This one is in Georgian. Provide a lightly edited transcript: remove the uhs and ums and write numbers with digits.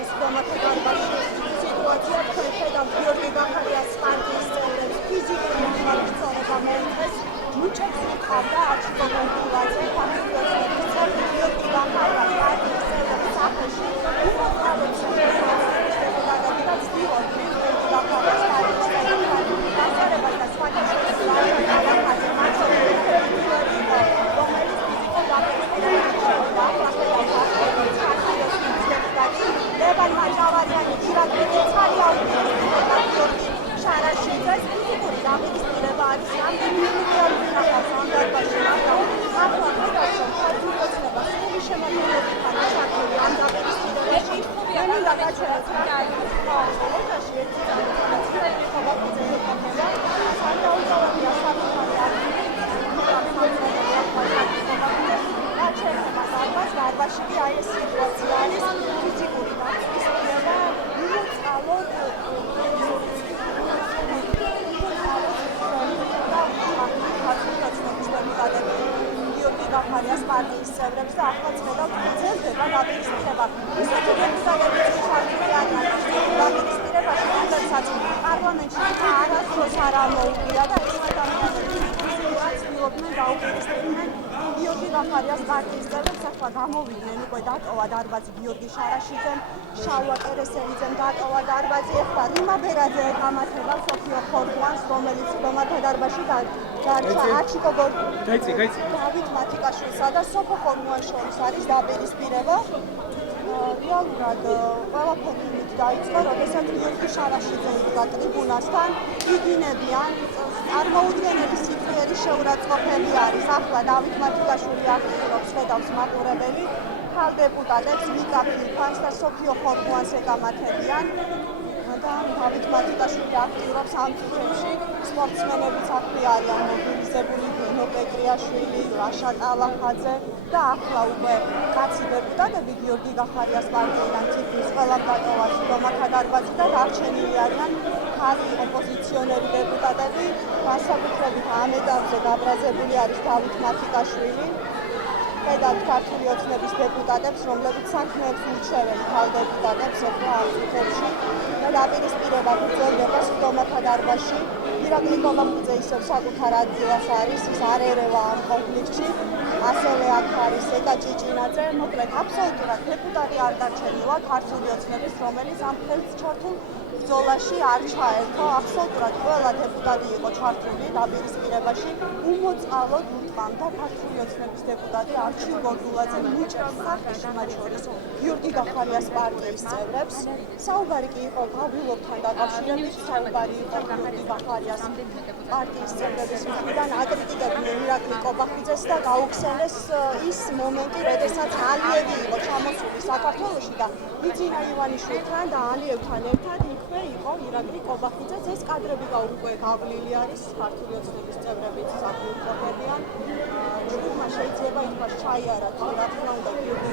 დარბაზში, სხდომათა დარბაზში სიტუაცია თქვენ ხედავთ გიორგი გახარიას პარტიის წევრებს ფიზიკური მართლმორწმუნება მოუწეს მუჭებს უყავდა არჩილო გოგულაძე ქართული ოცნების წევრი გიორგი გახარიას პარტიის წევრების სახეში უმოწმალოდ დეპუტატები და ცდილობდნენ გიორგი გახარიას პარტიის წევრების გასარებას და სხვათა შორის ლაიონ ალახაძე რომელიც ფიზიკურ დაპირისპირებაში შეუდგა ლევან მაჭავარიანი ირაკლი ეცხარი აუგიორგი შარაშიძეს ფიზიკური დაპირისპირება არის ამ მიუღებელი ნახავს ამ დარბაზში მაგრამ ახლა ხედავთ ქართული ოცნება სრული შემადგენლობითაა ჩართული ამ დაპირისპირებაში მე გადაჩერეთ რა ოჯახში ერთი წამოწევი ხობაკიძე ეკონდა სანდაუზავია საკუთარი დარბაზში კი აი ეს სიტუაცია არის ფიზიკური დაპირისპირება უმოწალოდ გიორგი გახარიას პარტიის წევრებს და ახლა ხედავთ ძლდება დაპირისპირება ისეთი დეპუტატებიც ჩართული არიან დაპირისპირებაში რომელსაც პარლამენტში არასდროს არ ამოუღია და ეს ადამიანები ცდილობდნენ დაუპირისპირდნენ გიორგი გახარიას პარტიის წევრებს ახლა გამოვიდნენ უკვე დატოვა დარბაზი გიორგი შარაშიძემ შალვა კერესელიძემ დატოვა დარბაზი ახლა რიმა ბერაძე ეკამათება სოფიო ხორგვანს რომელიც სხდომათა დარბაზში დარჩა აჩიკო დავით მათიკაშვილსა და სოფო ხორგვანს შორის არის დაპირისპირება რეალურად ყველაფერი იმით დაიწყო როდესაც გიორგი შარაშიძე იდგა ტრიბუნასთან იგინებიან წარმოუდგენელი სიკვდილის შეურაცხყოფები არის ახლა დავით მათიკაშვილი აქტიურობს ხედავს მაყურებელი ხალ დეპუტატებს ვიკა ფილფანს და სოფიო ხორგვანს ეკამათებიან და დავით მათიკაშვილი აქტიურობს ამ წუთებში სპორტსმენებიც აქვე არიან მობილიზებული ნინო პეტრიაშვილი, ლაშა ტალახაძე და ახლა უკვე კაცი დეპუტატები გიორგი გახარიას პარტიიდან თითქმის ყველამ დატოვა სხდომათა დარბაზი და დარჩენილი არიან ხალი ოპოზიციონერი დეპუტატები განსაკუთრებით ამ ეტაპზე გაბრაზებული არის დავით მათიკაშვილი ხედავთ ქართული ოცნების დეპუტატებს რომლებიც საქმეებს ურჩევენ ხალ დეპუტატებს ახლა ამ წუთებში და დაპირისპირება გრძელდება სხდომათა დარბაზში ირაკლი კობახიძე ისევ საკუთარ ადგილას არის ის არ ერევა ამ კონფლიქტში ასევე აქ არის ეკა ჭიჭინაძე მოკლედ აბსოლუტურად დეპუტატი არ დარჩენილა ქართული ოცნების რომელიც ამ ხელისჩართულ ბრძოლაში არ ჩაერთო აბსოლუტურად ყველა დეპუტატი იყო ჩართული დაპირისპირებაში უმოწალოდ უტყამდა ქართული ოცნების დეპუტატი არჩილ გოგულაძე მუჭებს სახეში მათ შორის გიორგი გახარიას პარტიის წევრებს საუბარი კი იყო გავრილობთან დაკავშირებით საუბარი იყო გიორგი გახარიას პარტიის წევრების მხრიდან აკრიტიკებდნენ ირაკლი კობახიძეს და გაუხსენეს ის მომენტი როდესაც ალიევი იყო ჩამოსული საქართველოში და ბიძინა ივანიშვილთან და ალიევთან ერთად იქვე იყო ირაკლი კობახიძეც ეს კადრები უკვე გავლილი არის ქართული ოცნების წევრებიც საკუთრებიან ჯგუფმა შეიძლება ითქვას ჩაიარა თუ რა თქმა უნდა გიორგი